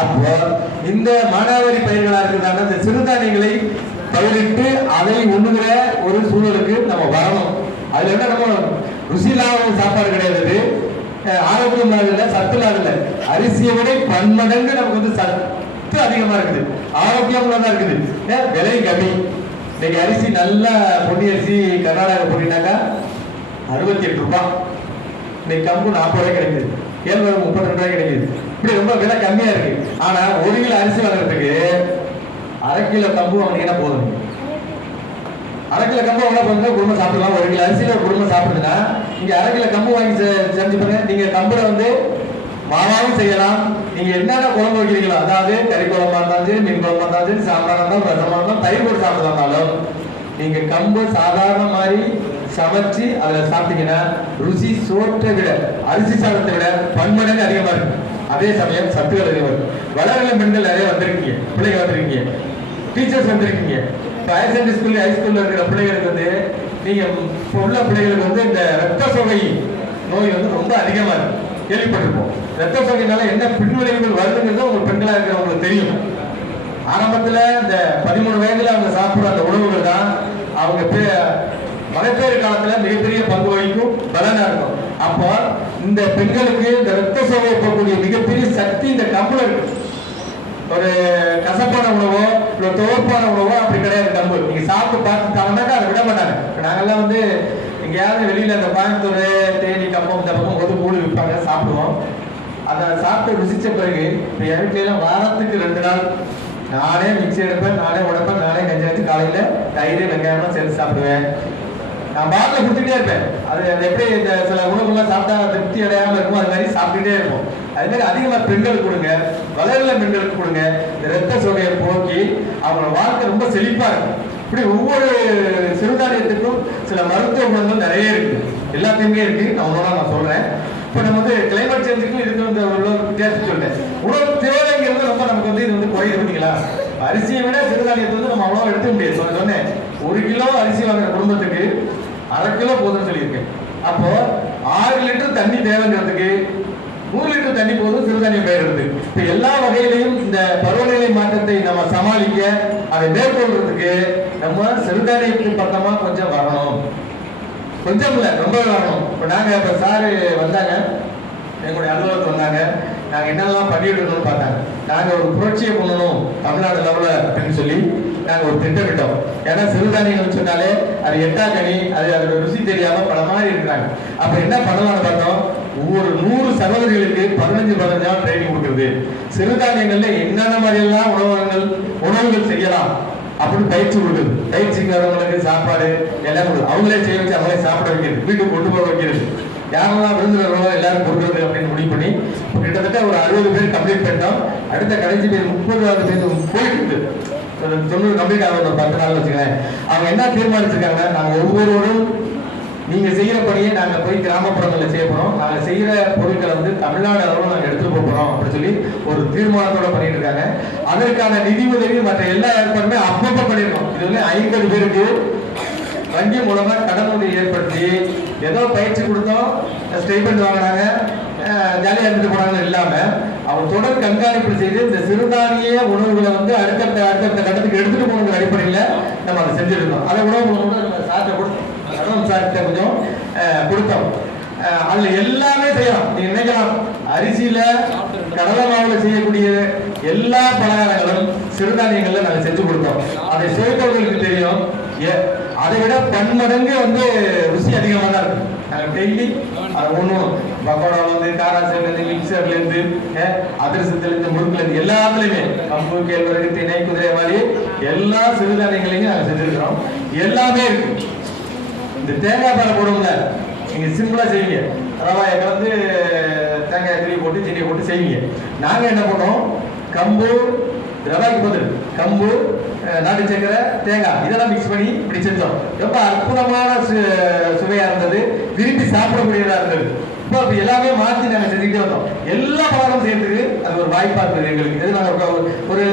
அப்போ இந்த மானாவாரி பயிர்களா இருக்கிறதான இந்த சிறுதானியங்களை பயிரிட்டு அதை உண்ணுகிற ஒரு சூழலுக்கு நம்ம வரணும். அதுல என்ன நம்ம ருசியில்லாத சாப்பாடு கிடையாது ஆரோக்கியமாக இல்லை சத்து இல்லை. அரிசியை விட பன்மடங்கு நமக்கு வந்து சத்து அதிகமா இருக்குது. ஆரோக்கியம் தான் இருக்குது. ஏன் விலை கம்மி. இன்னைக்கு அரிசி நல்ல பொன்னி அரிசி கர்நாடகா போனீங்கன்னாக்கா அறுபத்தி எட்டு ரூபாய். இன்னைக்கு கம்பு நாற்பது ரூபாய் கிடைக்குது. கேழ்வரகு முப்பத்தி ரெண்டு ரூபாய் கிடைக்குது. இப்படி ரொம்ப விலை கம்மியா இருக்கு. ஆனா ஒரு கிலோ அரிசி வாங்குறதுக்கு அரை கிலோ கம்பு வாங்கினீங்கன்னா போதும். அரை கிலோ கம்பு வாங்கினா போதும். குடும்பம் சாப்பிடலாம். ஒரு கிலோ அரிசியில ஒரு குடும்பம் சாப்பிடுதுன்னா நீங்க அரை கிலோ கம்பு வாங்கி செஞ்சு பாருங்க. நீங்க கம்புல வந்து மாவாவும் செய்யலாம். நீங்க என்னென்ன குழம்பு வைக்கிறீங்களோ அதாவது கறி குழம்பா இருந்தாலும் சரி மீன் குழம்பா இருந்தாலும் சரி சாம்பாரா இருந்தாலும் ரசமா இருந்தாலும் தயிர் போட்டு சாப்பிடலாம் நீங்க கம்பு சாதாரண மாதிரி சமைச்சு அதுல சாப்பிட்டீங்கன்னா ருசி சோற்றை விட அரிசி சாதத்தை விட பன்மடங்கு அதிகமா இருக்கும். அதே சமயம் சத்துக்கள் அதிகம் இருக்கு பெண்கள் நிறைய வந்திருக்கீங்க பிள்ளைங்க வந்திருக்கீங்க டீச்சர்ஸ் வந்திருக்கீங்க. இப்போ ஹையர் செகண்டரி ஸ்கூல் ஹைஸ்கூலில் இருக்கிற பிள்ளைகளுக்கு வந்து நீங்க இப்போ உள்ள பிள்ளைகளுக்கு வந்து இந்த ரத்த சோகை நோய் வந்து ரொம்ப அதிகமா இருக்கு. கேள்விப்பட்டிருப்போம். ரத்த சோகைனால என்ன பின்விளைவுகள் வருதுங்கிறது உங்க பெண்களா இருக்கிறவங்களுக்கு தெரியும். ஆரம்பத்துல இந்த பதிமூணு வயதுல அவங்க சாப்பிடுற அந்த உணவுகள் தான் அவங்க பே- மகப்பேறு காலத்துல மிகப்பெரிய பங்கு வகிக்கும் பலனா இருக்கும். அப்போ இந்த பெண்களுக்கு இந்த ரத்த சேவை போகக்கூடிய மிகப்பெரிய சக்தி இந்த கம்புல இருக்கு. ஒரு கசப்பான உணவோ இல்லை துவப்பான உணவோ அப்படி கிடையாது கம்பு. நீங்க சாப்பிட்டு பார்த்து அதை விட மாட்டாங்க. நாங்கெல்லாம் வந்து எங்கேயாவது வெளியில அந்த கோயம்புத்தூர் தேனி கம்பம் இந்த பக்கம் ஒரு கூழ் விற்பாங்க சாப்பிடுவோம். அதை சாப்பிட்டு ருசிச்ச பிறகு இப்போ என் வாரத்துக்கு ரெண்டு நாள் நானே மிக்சி எடுப்பேன் நானே உடைப்பேன் நானே கஞ்சி வச்சு காலையில தயிர் வெங்காயமா சேர்த்து சாப்பிடுவேன். நான் பாட்டில் கொடுத்துட்டே இருப்பேன். அது அது எப்படி இந்த சில உணவுகள்லாம் சாப்பிட்டா திருப்தி அடையாமல் இருக்கும் அது மாதிரி சாப்பிட்டுட்டே இருப்போம். அது மாதிரி அதிகமா பெண்களுக்கு கொடுங்க. வளர்ல பெண்களுக்கு கொடுங்க. இந்த ரத்த சோகையை போக்கி அவங்களோட வாழ்க்கை ரொம்ப செழிப்பாக இருக்கும். இப்படி ஒவ்வொரு சிறுதானியத்துக்கும் சில மருத்துவ குணங்கள் நிறைய இருக்கு. எல்லாத்தையுமே இருக்கு. நான் ஒன்றா நான் சொல்றேன். இப்போ நம்ம வந்து கிளைமேட் சேஞ்சுக்கும் இதுக்கு வந்து உள்ள வித்தியாசம் சொல்றேன். உணவு தேவைங்கிறது ரொம்ப நமக்கு வந்து இது வந்து குறையுது பார்த்தீங்களா அரிசியை விட சிறுதானியத்தை வந்து நம்ம அவ்வளோ எடுக்க முடியாது. சொன்னேன். ஒரு கிலோ அரிசி வாங்குற குடும்பத்துக்கு அரை கிலோ போதும்னு சொல்லியிருக்கேன். அப்போ ஆறு லிட்டர் தண்ணி தேவைங்கிறதுக்கு நூறு லிட்டர் தண்ணி போதும் சிறுதானியம் பயிரிடுது. இப்போ எல்லா வகையிலையும் இந்த பருவநிலை மாற்றத்தை நம்ம சமாளிக்க அதை மேற்கொள்றதுக்கு நம்ம சிறுதானியத்தின் பக்கமா கொஞ்சம் வரணும். கொஞ்சம் இல்லை ரொம்ப வரணும். இப்போ நாங்கள் இப்போ சாரு வந்தாங்க. எங்களுடைய அலுவலகத்துக்கு வந்தாங்க. நாங்கள் என்னெல்லாம் பண்ணிடணும்னு பார்த்தாங்க. நாங்கள் ஒரு புரட்சியை பண்ணணும் தமிழ்நாடு லெவலில் அப்படின்னு சொல்லி நாங்க ஒரு திட்டமிட்டோம் ஏன்னா சிறுதானியங்கள் சொன்னாலே அது எட்டா கனி அது அதோட ருசி தெரியாம பல மாதிரி இருக்கிறாங்க. அப்ப என்ன பண்ணலாம்னு பார்த்தோம்? ஒவ்வொரு நூறு சகோதரிகளுக்கு பதினஞ்சு பதினஞ்சா ட்ரைனிங் கொடுக்குறது. சிறுதானியங்கள்ல என்னென்ன மாதிரியெல்லாம் உணவகங்கள் உணவுகள் செய்யலாம்? அப்படின்னு பயிற்சி கொடுக்குது. பயிற்சிங்கிறவங்களுக்கு சாப்பாடு எல்லாம் கொடுக்குது. அவங்களே செய்ய வச்சு அவங்களே சாப்பிட வைக்கிறது. வீட்டுக்கு கொண்டு போக வைக்கிறது. யாரெல்லாம் விருந்தினர்களோ எல்லாரும் கொடுக்குறது அப்படின்னு முடிவு பண்ணி கிட்டத்தட்ட ஒரு அறுபது பேர் கம்ப்ளீட் பண்ணிட்டோம். அடுத்த கடைசி பேர் முப்பதாவது பேர் போயிட்டு இருக்கு. ஒரு தொண்ணூறு கம்ப்ளீட் ஆகும் ஒரு பத்து நாள் வச்சுக்கிறேன் அவங்க என்ன தீர்மானிச்சிருக்காங்க? நாங்கள் ஒவ்வொருவரும் நீங்கள் செய்கிற பணியை நாங்கள் போய் கிராமப்புறங்களில் செய்ய போகிறோம் நாங்கள் செய்கிற பொருட்களை வந்து தமிழ்நாடு அளவில் நாங்கள் எடுத்துகிட்டு போக அப்படின்னு சொல்லி ஒரு தீர்மானத்தோட பண்ணிட்டு இருக்காங்க. அதற்கான நிதி உதவி மற்ற எல்லா ஏற்பாடுமே அப்பப்போ பண்ணியிருக்கோம் இது வந்து ஐம்பது பேருக்கு வங்கி மூலமா கடன் உதவி ஏற்படுத்தி ஏதோ பயிற்சி கொடுத்தோம் ஸ்டேட்மெண்ட் வாங்கினாங்க ஜாலியாக இருந்துட்டு போனாங்கன்னு இல்லாம அவங்க தொடர் கண்காணிப்பு செய்து இந்த சிறுதானிய உணவுகளை வந்து அடுத்தடுத்த அடுத்தடுத்த கட்டத்துக்கு எடுத்துட்டு போகணுங்கிற அடிப்படையில் நம்ம அதை செஞ்சுட்டு அதை உணவு கூட நம்ம சார்ட்ட கொடுத்தோம் கடவுள் சார்ட்ட கொஞ்சம் கொடுத்தோம். அஹ், அதுல எல்லாமே செய்யலாம். நீ நினைக்கலாம் அரிசியில கடலை மாவுல செய்யக்கூடிய எல்லா பலகாரங்களும் சிறுதானியங்கள்ல நாங்கள் செஞ்சு கொடுத்தோம். அதை சுவைத்தவர்களுக்கு தெரியும். ஏ- அதை விட பன்மடங்கு வந்து ருசி அதிகமாக தான் இருக்கு நாங்கள் டெய்லி அது பக்கோடாவிலேருந்து பக்கோடால மிக்சர்லேருந்து அதிரசத்துலேருந்து முறுக்குலேருந்து எல்லாத்துலேயுமே இருந்து கம்பு கேழ்வரகு திணை குதிரை மாதிரி எல்லா சிறுதானியங்களையும் நாங்கள் செஞ்சுருக்கிறோம். எல்லாமே இருக்கு. இந்த தேங்காய் பால் போடுவோம்ல நீங்கள் சிம்பிளாக செய்வீங்க. ரவாயை கலந்து தேங்காய் திருவி போட்டு சீனியை போட்டு செய்வீங்க. நாங்கள் என்ன பண்ணோம் கம்பு ரவாய்க்கு பதில் கம்பு நாட்டு சக்கரை தேங்காய். இதெல்லாம் மிக்ஸ் பண்ணி இப்படி செஞ்சோம். ரொம்ப அற்புதமான சு- சுவையாக இருந்தது. விரும்பி சாப்பிடக்கூடியதாக இருந்தது. இப்போ அப்படி எல்லாமே மாற்றி நாங்கள் செஞ்சுக்கிட்டே வந்தோம். எல்லா பாடமும் சேர்த்துக்கு அது ஒரு வாய்ப்பாக இருந்தது எங்களுக்கு. இது நாங்கள் ஒரு- ஒரு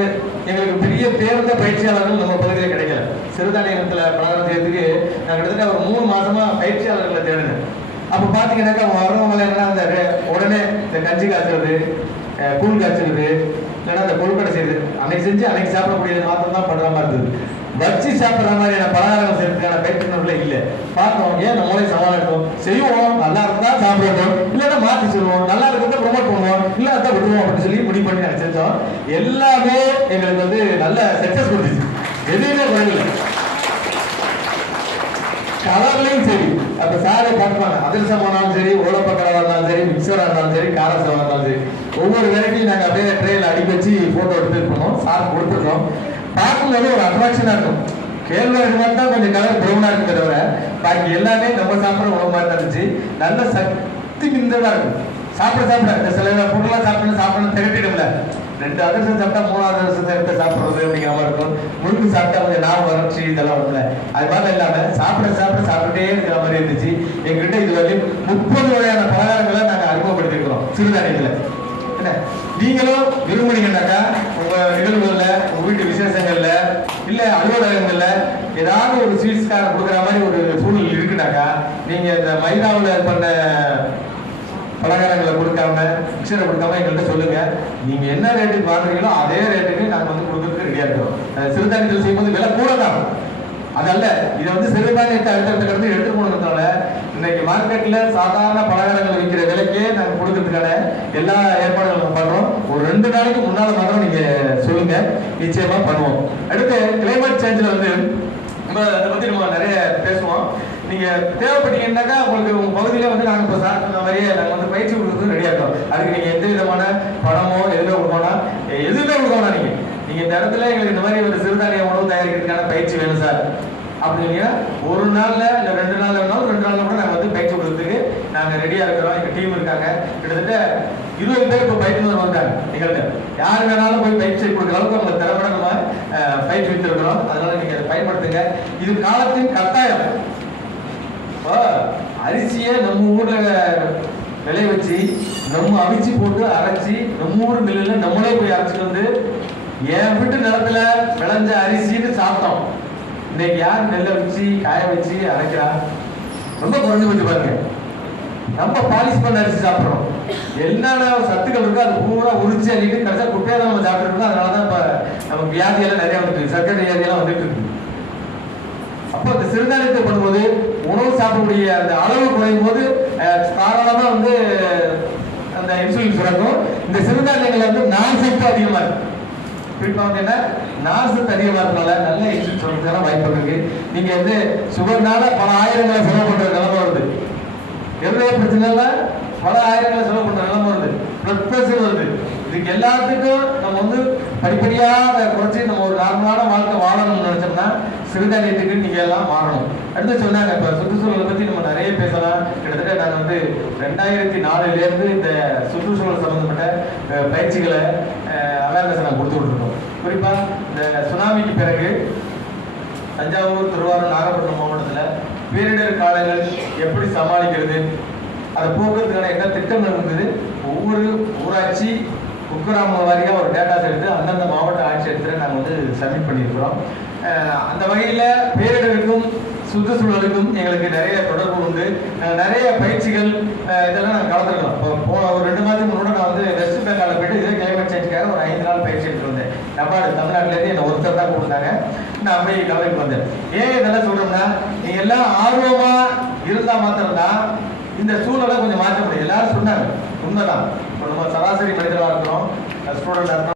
எங்களுக்கு பெரிய தேர்ந்த பயிற்சியாளர்கள் நம்ம பகுதியில் கிடைக்கல. சிறுதானியத்தில் பலகாரம் செய்யறதுக்கு நான் கிட்டத்தட்ட ஒரு மூணு மாதமாக பயிற்சியாளர்களை தேடினேன். அப்போ பார்த்தீங்கன்னாக்கா அவங்க வர்றவங்க என்ன அந்த உடனே இந்த கஞ்சி காய்ச்சறது கூழ் காய்ச்சல் ஏன்னா அந்த கொழுக்கடை செய்து அன்னைக்கு செஞ்சு அன்னைக்கு சாப்பிடக்கூடியது மாத்திரம் தான் பண்ற மாதிரி இருந்தது. வச்சு சாப்பிடுற மாதிரியான பலகாரங்கள் செய்யறதுக்கான பயிற்றுனர்ல இல்லை. பார்த்தோம் ஏன் நம்மளே சவால் எடுத்தோம்? செய்வோம் நல்லா இருந்தா சாப்பிடுவோம் இல்லைன்னா மாற்றி சொல்லுவோம். நல்லா இருக்கிறத ப்ரொமோட் பண்ணுவோம். இல்லை அதான் விடுவோம் அப்படின்னு சொல்லி முடிவு பண்ணி நாங்கள் செஞ்சோம். எல்லாமே எங்களுக்கு வந்து நல்ல சக்சஸ் கொடுத்துச்சு. எதுவுமே குறையில. கலர்லையும் சரி. அந்த சாரை பார்ப்பாங்க அதிரசம் ஆனாலும் சரி ஓலப்பக்கடா இருந்தாலும் சரி மிக்சராக இருந்தாலும் சரி காரசம் இருந்தாலும் சரி. ஒவ்வொரு வெரைட்டியும் நாங்க அப்படியே ட்ரெயில் அடி வச்சு போட்டோ எடுத்துட்டு போனோம். சார் கொடுத்துருக்கோம். பார்க்கும்போது ஒரு அட்ராக்ஷனா இருக்கும். கேழ்வரகு மட்டும் தான் கொஞ்சம் கலர் ப்ரௌனா இருக்கு தவிர பாக்கி எல்லாமே நம்ம சாப்பிட்ற உணவு மாதிரி தான் இருந்துச்சு. நல்ல சக்தி மிந்ததா இருக்கும். சாப்பிட சாப்பிட. இந்த சில பொருளாக சாப்பிட்டு சாப்பிடணும் திரட்டிடும்ல ரெண்டு அதிரசம் சாப்பிட்டா மூணாவது அதிரசத்தை எடுத்து சாப்பிடுறது அப்படிங்கிற மாதிரி இருக்கும். முழுக்கு சாப்பிட்டா கொஞ்சம் நாள் வறட்சி இதெல்லாம் வரும்ல. அது மாதிரி இல்லாமல் சாப்பிட சாப்பிட சாப்பிட்டே இருக்கிற மாதிரி இருந்துச்சு. எங்கிட்ட இது வரையும் முப்பது வகையான பலகாரங்களை நாங்க அறிமுகப்படுத்திருக்கிறோம் சிறுதானியத்துல நீங்களும் விரும்புனீங்கன்னாக்கா உங்க நிகழ்வுகள்ல உங்க வீட்டு விசேஷங்கள்ல இல்ல அலுவலகங்கள்ல ஏதாவது ஒரு ஸ்வீட்ஸ் கொடுக்குற மாதிரி ஒரு சூழல் இருக்குனாக்கா நீங்க இந்த மைதாவில் பண்ண பலகாரங்களை கொடுக்காம மிக்சரை கொடுக்காம எங்கள்கிட்ட சொல்லுங்க. நீங்க என்ன ரேட்டுக்கு வாங்குறீங்களோ அதே ரேட்டுக்கு நாங்கள் வந்து கொடுக்கறதுக்கு ரெடியா இருக்கிறோம் சிறுதானியத்தில் செய்யும்போது விலை கூட தான். அதல்ல இதை வந்து சிறுதானியத்தை அடுத்தடுத்த கடந்து எடுத்து போனதுனால இன்னைக்கு மார்க்கெட்ல சாதாரண பலகாரங்கள் விற்கிற விலைக்கே நாங்கள் கொடுக்கறதுக்கான எல்லா ஏற்பாடுகளும் நம்ம பண்றோம். ஒரு ரெண்டு நாளைக்கு முன்னால மாத்திரம் நீங்க சொல்லுங்க. நிச்சயமா பண்ணுவோம். அடுத்து கிளைமேட் சேஞ்சில் வந்து நம்ம அதை பத்தி நம்ம நிறைய பேசுவோம். நீங்க தேவைப்பட்டீங்கன்னாக்கா உங்களுக்கு உங்க பகுதியில வந்து நாங்க இப்போ சார் சொன்ன மாதிரியே நாங்க வந்து பயிற்சி கொடுக்கறது ரெடியா இருக்கோம். அதுக்கு நீங்க எந்த விதமான பணமோ எதுவுமே கொடுக்கணும் எதுவுமே கொடுக்கணும் நீங்க. நீங்க இந்த இடத்துல எங்களுக்கு இந்த மாதிரி ஒரு சிறுதானிய உணவு தயாரிக்கிறதுக்கான பயிற்சி வேணும் சார். அப்படின்னா ஒரு நாள்ல இல்ல ரெண்டு நாள்ல வேணாலும் ரெண்டு நாள்ல கூட நாங்க வந்து பயிற்சி கொடுக்கறதுக்கு நாங்க ரெடியா இருக்கிறோம் எங்க கிட்டத்தட்ட இருபது பேர் இப்போ பயிற்சி வந்தாங்க. எங்கள்கிட்ட யார் வேணாலும் போய் பயிற்சி கொடுக்குற அளவுக்கு அவங்க திறம்பட நம்ம அஹ், பயிற்சி வைத்திருக்கிறோம் அதனால நீங்க அதை பயன்படுத்துங்க. இது காலத்தின் கட்டாயம். அரிசியை நம்ம ஊர்ல விளைய வச்சு நம்ம அவிச்சு போட்டு அரைச்சி நம்ம ஊர் மில்லுல நம்மளே போய் அரைச்சிட்டு வந்து என் வீட்டு நிலத்துல விளைஞ்ச அரிசின்னு சாப்பிட்டோம். இன்னைக்கு யார் நெல்லை வச்சு காய வச்சு அரைக்கிறா? ரொம்ப குறைஞ்சு போச்சு பாருங்க. நம்ம பாலிஷ் பண்ண அரிசி சாப்பிடுறோம். என்னென்ன சத்துக்கள் இருக்கோ அது பூரா உரிச்சு அள்ளிட்டு கடைசியா குட்டையாக நம்ம சாப்பிட்டுருக்கோம் அதனால தான் இப்போ நமக்கு வியாதியெல்லாம் எல்லாம் நிறைய வந்துட்டு சர்க்கரை வியாதி எல்லாம் வந்துட்டு இருக்கு. அப்போ இந்த சிறுதானியத்தை பண்ணும்போது உணவு சாப்பிடக்கூடிய அந்த அளவு குறையும் போது தாராளமாக வந்து அந்த இன்சுலின் சுரக்கும். இந்த சிறுதானியங்கள் வந்து நான் சத்து அதிகமா இருக்கு. குறிப்பாக வந்து என்ன? நார் சத்து அதிகமா இருக்கனால நல்ல இன்சுலின் சுரக்கிறதுக்கான வாய்ப்பு இருக்கு. நீங்க வந்து சுகர்னால பல ஆயிரங்களை செலவு இருதய பல ஆயிரங்களை செலவு பண்ற நிலைமை வருது. பிளட் வருது. இதுக்கு எல்லாத்துக்கும் நம்ம வந்து படிப்படியாக அதை குறைச்சி நம்ம ஒரு நார்மலான வாழ்க்கை வாழணும்னு நினைச்சோம்னா சிறுதானியத்துக்கு நீங்க எல்லாம் மாறணும். அடுத்து சொன்னாங்க இப்ப சுற்றுச்சூழலை பத்தி நம்ம நிறைய பேசலாம். கிட்டத்தட்ட நாங்கள் வந்து ரெண்டாயிரத்தி நாலுல இருந்து இந்த சுற்றுச்சூழல் சம்பந்தப்பட்ட பயிற்சிகளை அவேர்னஸ் நான் கொடுத்துட்டு குறிப்பாக குறிப்பா இந்த சுனாமிக்கு பிறகு தஞ்சாவூர் திருவாரூர் நாகப்பட்டினம் மாவட்டத்தில் பேரிடர் காலங்கள் எப்படி சமாளிக்கிறது அதை போக்குறதுக்கான என்ன திட்டங்கள் இருந்தது ஒவ்வொரு ஊராட்சி குக்கிராம வாரியாக ஒரு டேட்டாஸ் எடுத்து அந்தந்த மாவட்ட ஆட்சியத்தில் நாங்கள் வந்து சப்மிட் பண்ணியிருக்கிறோம். அந்த வகையில் பேரிடருக்கும் சுற்றுச்சூழலுக்கும் எங்களுக்கு நிறைய தொடர்பு உண்டு. நாங்கள் நிறைய பயிற்சிகள் இதெல்லாம் நாங்கள் கலந்துருக்கோம். இப்போ போன ஒரு ரெண்டு மாதத்துக்கு முன்னாடி நான் வந்து வெஸ்ட் பெங்காலில் போயிட்டு இதே கிளைமேட் சேஞ்சுக்காக ஒரு ஐந்து நாள் பயிற்சி எடுத்துட்டு வந்தேன். நம்பாடு தமிழ்நாட்டிலேருந்து என்னை ஒருத்தர் தான் கொடுத்தாங்க நான் போய் கவலைக்கு வந்தேன். ஏன் இதெல்லாம் சொல்கிறோம்னா நீங்கள் எல்லாம் ஆர்வமாக இருந்தால் மாத்திரம்தான் இந்த சூழலை கொஞ்சம் மாற்ற முடியும் எல்லாரும் சொன்னாங்க. உண்மைதான். இப்போ நம்ம சராசரி மனிதராக இருக்கிறோம். ஸ்டூடெண்டாக இருக்கிறோம்.